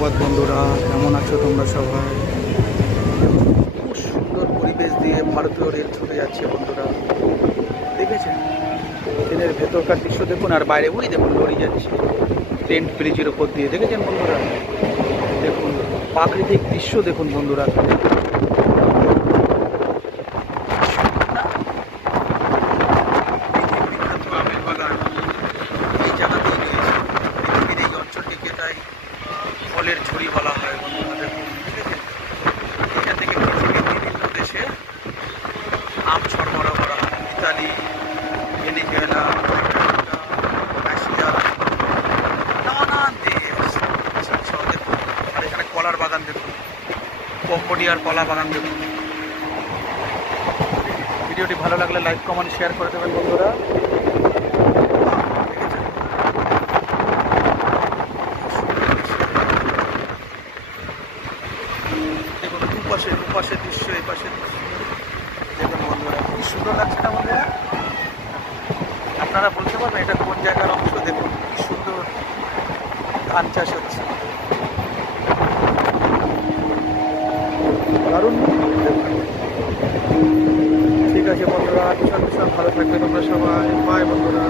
সুপ্রভাত বন্ধুরা, কেমন আছো তোমরা সবাই? খুব সুন্দর পরিবেশ দিয়ে ভারতীয় রেল ছুটে যাচ্ছে বন্ধুরা। দেখেছেন ট্রেনের ভেতরকার দৃশ্য দেখুন, আর বাইরে ওই দেখুন লরি যাচ্ছে ট্রেন ব্রিজের ওপর দিয়ে। দেখেছেন বন্ধুরা, দেখুন প্রাকৃতিক দৃশ্য দেখুন বন্ধুরা। আমের বাগান এই জায়গাতেই রয়েছে। পৃথিবীর এই অঞ্চলটিকে তাই ফলের ঝুড়ি বলা হয় বন্ধুরা। দেখুন দেখেছেন, এখান থেকে পৃথিবীর বিভিন্ন দেশে আম সরবরাহ করা হয়। ইতালি, ভেনিজুয়েলা, রাশিয়া, নানান দেশ সব দেখুন। আর এখানে কলার বাগান দেখুন, কম্বোডিয়ার কলা বাগান দেখুন। ভিডিওটি ভালো লাগলে লাইক কমেন্ট শেয়ার করে দেবেন বন্ধুরা। দেখুন দুপাশের দৃশ্য, এই পাশের দৃশ্য দেখুন বন্ধুরা, খুব সুন্দর লাগছে না বন্ধুরা? আপনারা বলতে পারবেন এটা কোন জায়গার অংশ? দেখুন কি সুন্দর ধান চাষ হচ্ছে, দারুণ। ঠিক আছে বন্ধুরা, ভীষণ ভীষণ ভালো থাকবে তোমরা সবাই। বাই বন্ধুরা।